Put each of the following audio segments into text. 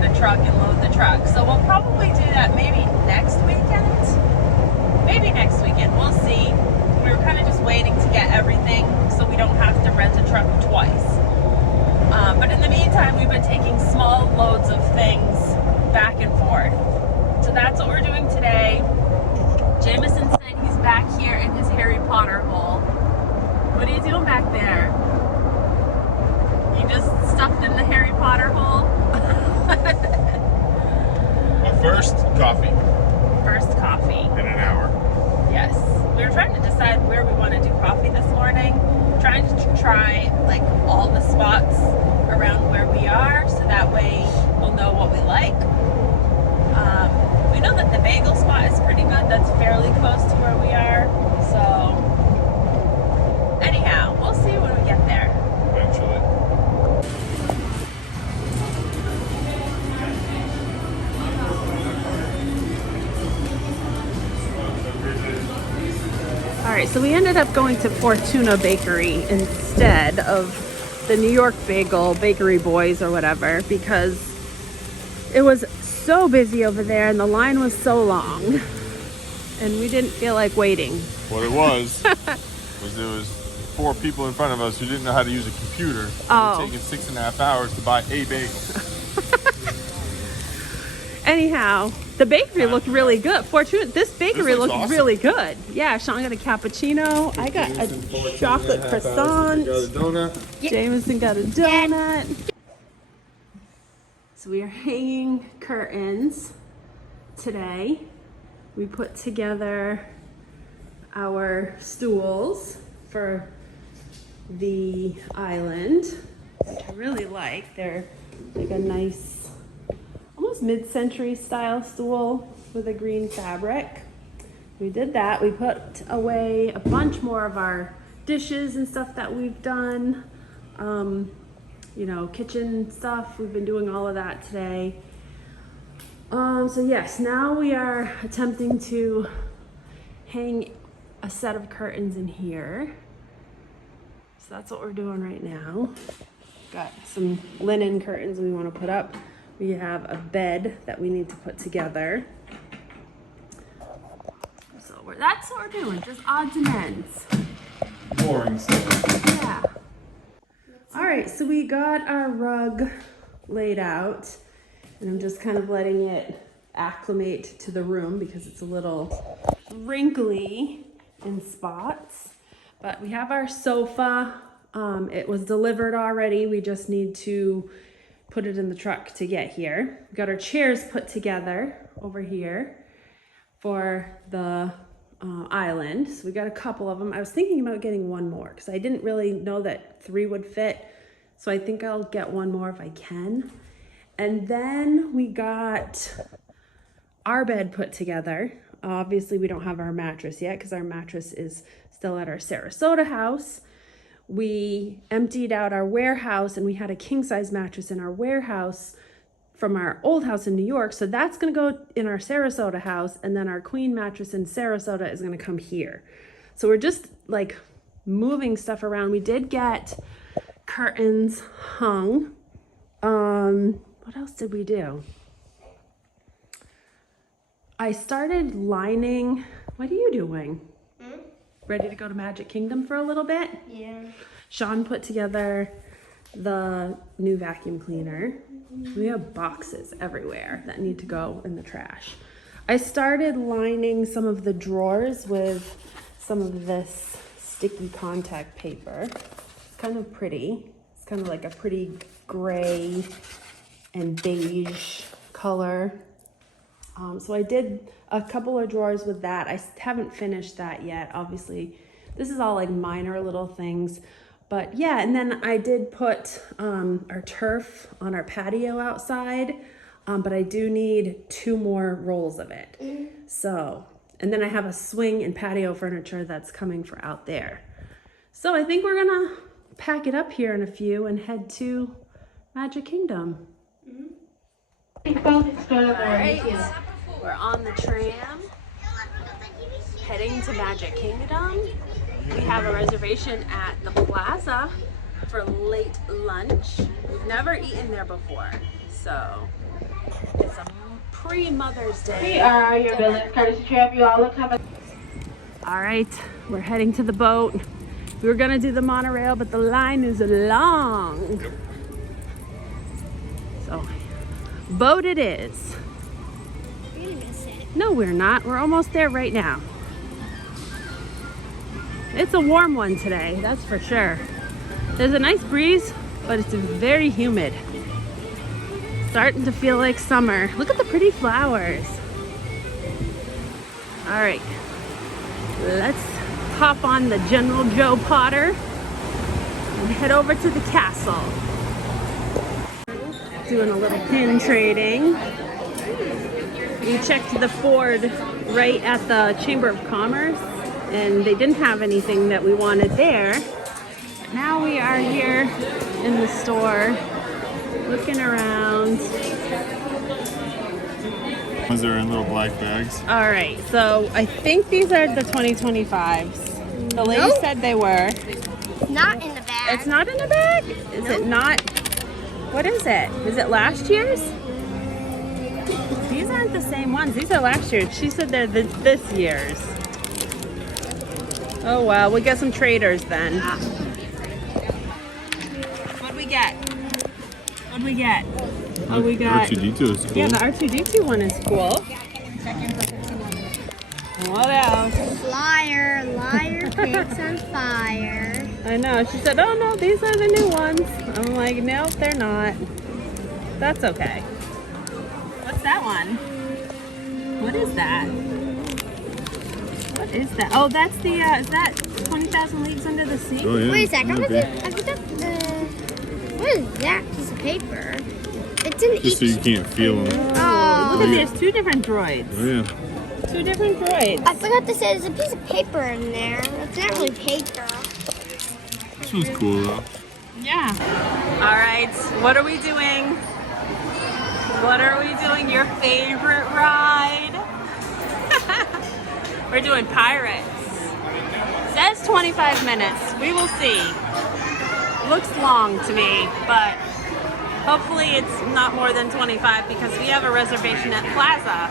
get a truck and load the truck. So we'll probably do that maybe next weekend. Maybe next weekend, we'll see. We were kind of just waiting to get everything so we don't have to rent a truck twice. But in the meantime, we've been taking small loads of things back and forth. So that's what we're doing today. Jameson said he's back here in his Harry Potter hole. What are you doing back there? You just stuffed in the Harry Potter hole? My first coffee. First coffee. In an hour. Yes. We were trying to decide where we want to do coffee this morning. Trying to try like all the spots around where we are so that way we'll know what we like. We know that the bagel spot is pretty good. That's fairly close to where we are. So anyhow, we'll see when we get there. Eventually. All right, so we ended up going to Fortuna Bakery instead of the New York Bakery Boys or whatever, because it was so busy over there and the line was so long and we didn't feel like waiting. What it was there was 4 people in front of us who didn't know how to use a computer. It Oh. would take 6.5 hours to buy a bagel. Anyhow, the bakery looked really good. This bakery looks looked awesome. really good. Yeah, Sean got a cappuccino. I got a chocolate croissant. Jameson got a donut. So we are hanging curtains today. We put together our stools for the island, which I really like. They're like a nice, almost mid-century style stool with a green fabric. We did that. We put away a bunch more of our dishes and stuff that we've done. You know, kitchen stuff. We've been doing all of that today. So yes, now we are attempting to hang a set of curtains in here. So that's what we're doing right now. Got some linen curtains we want to put up. We have a bed that we need to put together. So that's what we're doing, just odds and ends. Boring stuff. Yeah. All right, so we got our rug laid out and I'm just kind of letting it acclimate to the room because it's a little wrinkly in spots. But we have our sofa. It was delivered already. We just need to put it in the truck to get here. We got our chairs put together over here for the island. So we got a couple of them. I was thinking about getting one more because I didn't really know that 3 would fit. So I think I'll get one more if I can. And then we got our bed put together. Obviously we don't have our mattress yet because our mattress is still at our Sarasota house. We emptied out our warehouse and we had a king size mattress in our warehouse from our old house in New York. So that's gonna go in our Sarasota house, and then our queen mattress in Sarasota is gonna come here. So we're just like moving stuff around. We did get curtains hung. What else did we do? I started lining. What are you doing? Ready to go to Magic Kingdom for a little bit? Yeah. Sean put together the new vacuum cleaner. We have boxes everywhere that need to go in the trash. I started lining some of the drawers with some of this sticky contact paper. It's kind of pretty. It's kind of like a pretty gray and beige color. So I did a couple of drawers with that. I haven't finished that yet. Obviously, this is all like minor little things. But yeah, and then I did put our turf on our patio outside, but I do need 2 more rolls of it. So, and then I have a swing and patio furniture that's coming for out there. So I think we're gonna pack it up here in a few and head to Magic Kingdom. All right, we're on the tram, heading to Magic Kingdom. We have a reservation at the Plaza for late lunch. We've never eaten there before, so It's a pre-Mother's Day. We are your village courtesy trip. You all look coming. All right, we're heading to the boat. We were gonna do the monorail, but the line is long. Yep. So, boat it is. We're gonna miss it. No, we're not. We're almost there right now. It's a warm one today, that's for sure. There's a nice breeze, but it's very humid. Starting to feel like summer. Look at the pretty flowers. All right, let's hop on the General Joe Potter and head over to the castle. Doing a little pin trading. We checked the Ford right at the Chamber of Commerce, and they didn't have anything that we wanted there. Now we are here in the store, looking around. Ones that are in little black bags. All right, so I think these are the 2025s. The lady Nope. said they were. Not in the bag. It's not in the bag? Is it not? What is it? Is it last year's? These aren't the same ones. These are last year's. She said they're this year's. Oh well, we get some traders then. What'd we get? What'd we get? Oh, we got. R2D2 is cool. Yeah, the R2D2 one is cool. What else? Flyer, liar picks on fire. I know. She said, oh no, these are the new ones. I'm like, nope, they're not. That's okay. What's that one? What is that? What is that? Oh, that's the, is that 20,000 Leagues Under the Sea? Oh, yeah. Wait a second. Okay. What is that piece of paper? It's in Just so you each. can't feel them. Oh, Look at there's two different droids. Oh, yeah. Two different droids. I forgot to say there's a piece of paper in there. It's not really paper. This one's cool, though. Yeah. All right, what are we doing? What are we doing? Your favorite ride? We're doing Pirates. Says 25 minutes. We will see. Looks long to me, but hopefully it's not more than 25 because we have a reservation at Plaza.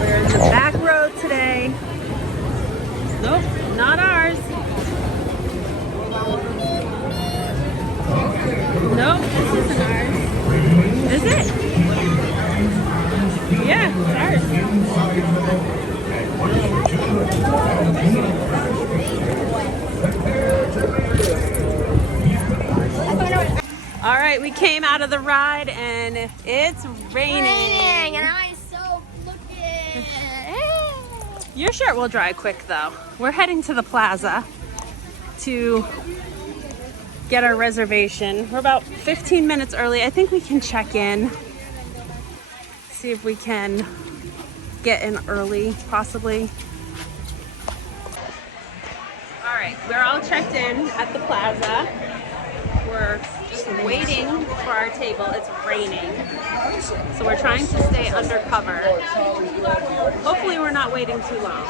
We're in the back road today. Nope, not ours. Nope, this isn't ours. Is it? Yeah, it's ours. All right, we came out of the ride and it's raining. And I'm so looking. Your shirt will dry quick though. We're heading to the plaza to get our reservation. We're about 15 minutes early. I think we can check in. See if we can get in early, possibly. All right, we're all checked in at the plaza. We're just waiting for our table. It's raining. So we're trying to stay undercover. Hopefully we're not waiting too long.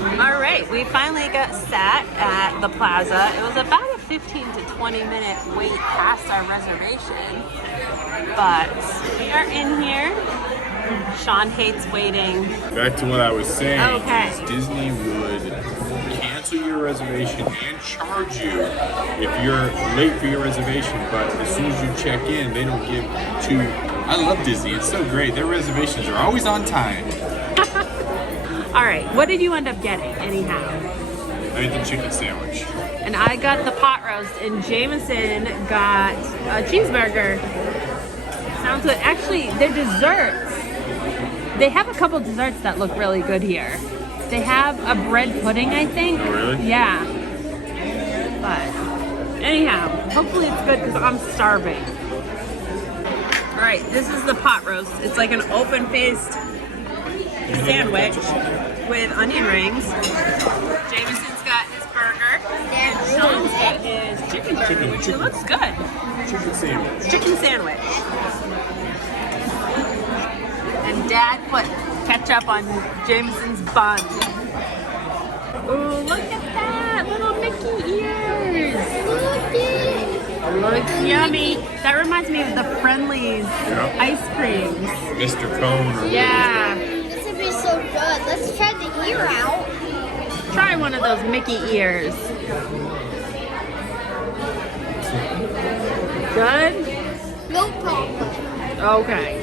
All right, we finally got sat at the plaza. It was about a 15 to 20 minute wait past our reservation, but we are in here. Sean hates waiting. Back to what I was saying. Okay. is Disney would cancel your reservation and charge you if you're late for your reservation, but as soon as you check in, they don't give two. I love Disney. It's so great. Their reservations are always on time. All right, what did you end up getting anyhow? I ate the chicken sandwich. And I got the pot roast, and Jameson got a cheeseburger. Sounds good. Actually, their desserts, they have a couple desserts that look really good here. They have a bread pudding, I think. Oh, really? Yeah. But anyhow, hopefully it's good because I'm starving. All right, this is the pot roast. It's like an open-faced sandwich with onion rings. Jameson's got his burger. And Sean's got his chicken burger, which it looks good. Chicken sandwich. Chicken sandwich. And Dad put ketchup on Jameson's bun. Ooh, look at that! Little Mickey ears! Look it. Looks yummy. That reminds me of the Friendlies ice creams. Mr. Cone. Or Yeah. This would be so good. Let's try the ear out. Try one of those Mickey ears. Good? No problem. Okay.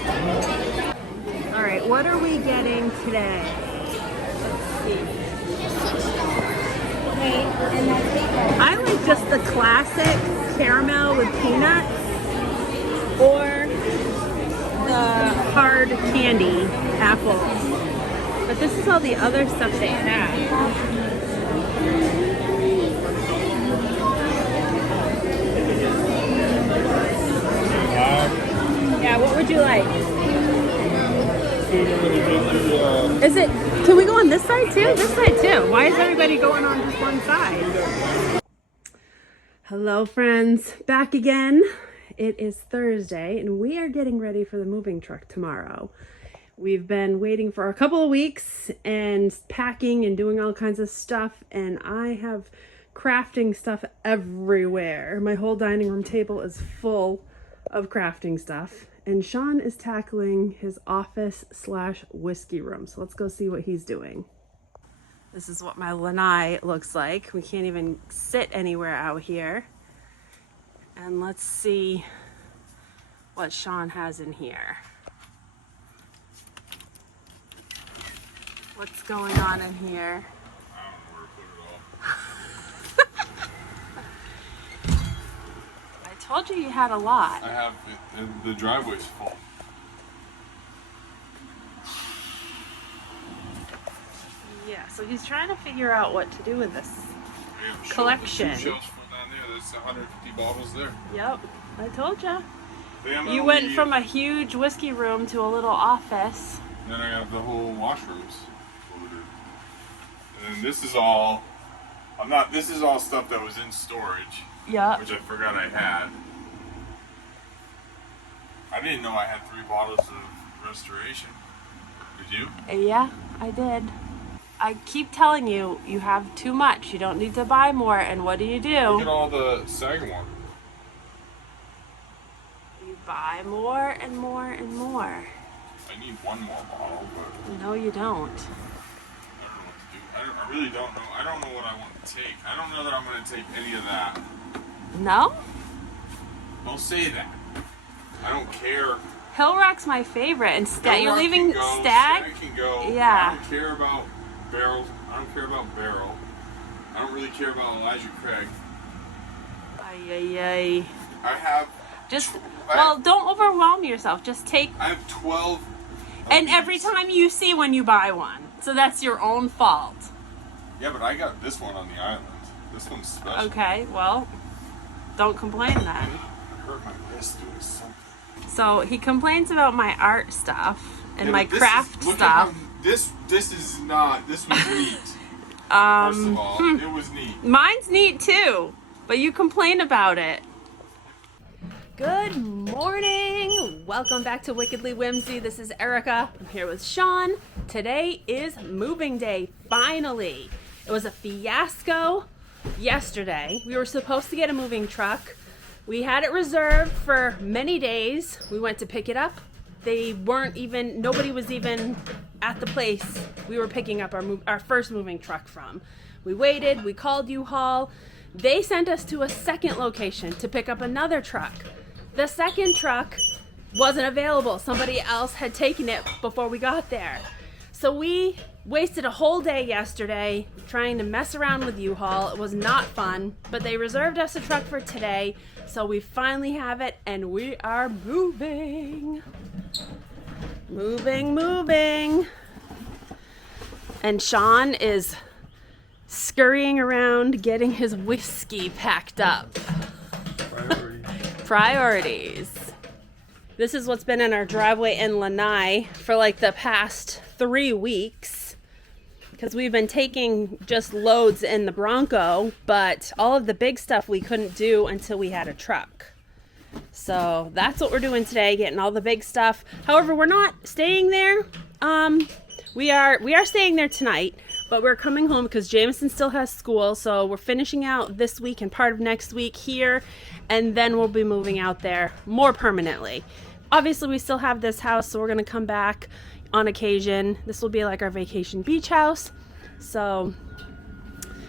All right, what are we getting today? Let's see. Okay, and I think I like just the classic caramel with peanuts or the hard candy apples. But this is all the other stuff they have. Yeah, what would you like? Is it, can we go on this side too? This side too. Why is everybody going on just one side? Hello friends, back again. It is Thursday and we are getting ready for the moving truck tomorrow. We've been waiting for a couple of weeks and packing and doing all kinds of stuff, and I have crafting stuff everywhere. My whole dining room table is full of crafting stuff, and Sean is tackling his office/whiskey room. So let's go see what he's doing. This is what my lanai looks like. We can't even sit anywhere out here. And let's see what Sean has in here. What's going on in here? I don't know where to put it all. I told you you had a lot. I have, and the driveway's full. Yeah, so he's trying to figure out what to do with this collection. Two shelves from down there. There's 150 bottles there. Yep, I told ya. Then You went from a huge whiskey room to a little office. Then I have the whole washrooms ordered. And then this is all. This is all stuff that was in storage, Yep. which I forgot I had. I didn't know I had 3 bottles of Restoration. Did you? Yeah, I did. I keep telling you, you have too much. You don't need to buy more. And what do? Look at all the Sagamore. You buy more and more and more. I need one more bottle, but No, you don't. I don't know what to do. I really don't know. I don't know what I want to take. I don't know that I'm going to take any of that. No? Don't say that. I don't care. Hill Rock's my favorite. And Stag, you're Rock leaving can go, Stag? can go. Yeah. I don't care about barrels. I don't care about Barrel. I don't really care about Elijah Craig. Ay. I have. Just, well, don't overwhelm yourself. Just take, I have 12. and every time you see when you buy one. So that's your own fault. Yeah, but I got this one on the island. This one's special. Okay, well, don't complain then. I hurt my wrist doing something. So he complains about my art stuff and Yeah, my but this craft is, look at stuff. how- This is not. This was neat. First of all, it was neat. Mine's neat too, but you complain about it. Good morning. Welcome back to Wickedly Whimsy. This is Erica. I'm here with Sean. Today is moving day, finally. It was a fiasco yesterday. We were supposed to get a moving truck. We had it reserved for many days. We went to pick it up. Nobody was even at the place we were picking up our first moving truck from. We waited, we called U-Haul. They sent us to a second location to pick up another truck. The second truck wasn't available. Somebody else had taken it before we got there. So we wasted a whole day yesterday trying to mess around with U-Haul. It was not fun, but they reserved us a truck for today. So we finally have it and we are moving. Moving. And Sean is scurrying around getting his whiskey packed up. Priorities. This is what's been in our driveway in Lanai for like the past 3 weeks, because we've been taking just loads in the Bronco, but all of the big stuff we couldn't do until we had a truck. So that's what we're doing today, getting all the big stuff. However, we're not staying there. We are staying there tonight, But we're coming home because Jameson still has school, so we're finishing out this week and part of next week here, and then we'll be moving out there more permanently. Obviously, we still have this house, so we're going to come back on occasion. This will be like our vacation beach house, so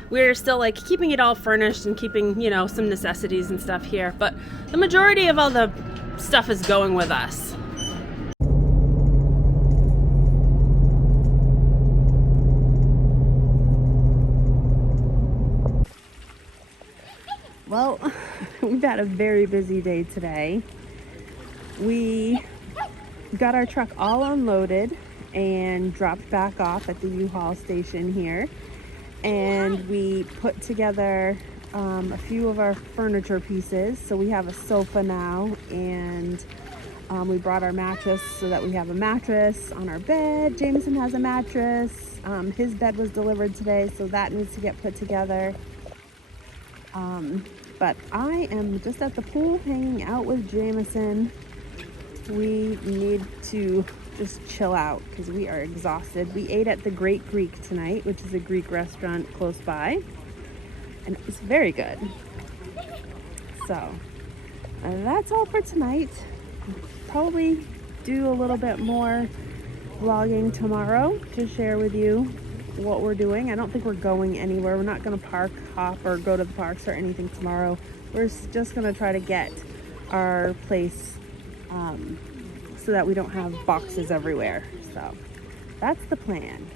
we're still like keeping it all furnished and keeping, you know, some necessities and stuff here, but the majority of all the stuff is going with us. Well, we've had a very busy day today. We got our truck all unloaded and dropped back off at the U-Haul station here. And we put together a few of our furniture pieces. So we have a sofa now, and we brought our mattress so that we have a mattress on our bed. Jameson has a mattress. His bed was delivered today, so that needs to get put together. But I am just at the pool hanging out with Jameson. We need to just chill out because we are exhausted. We ate at the Great Greek tonight, which is a Greek restaurant close by, and it was very good. So that's all for tonight. Probably do a little bit more vlogging tomorrow to share with you what we're doing. I don't think we're going anywhere. We're not going to park, hop, or go to the parks or anything tomorrow. We're just going to try to get our place so that we don't have boxes everywhere. So that's the plan.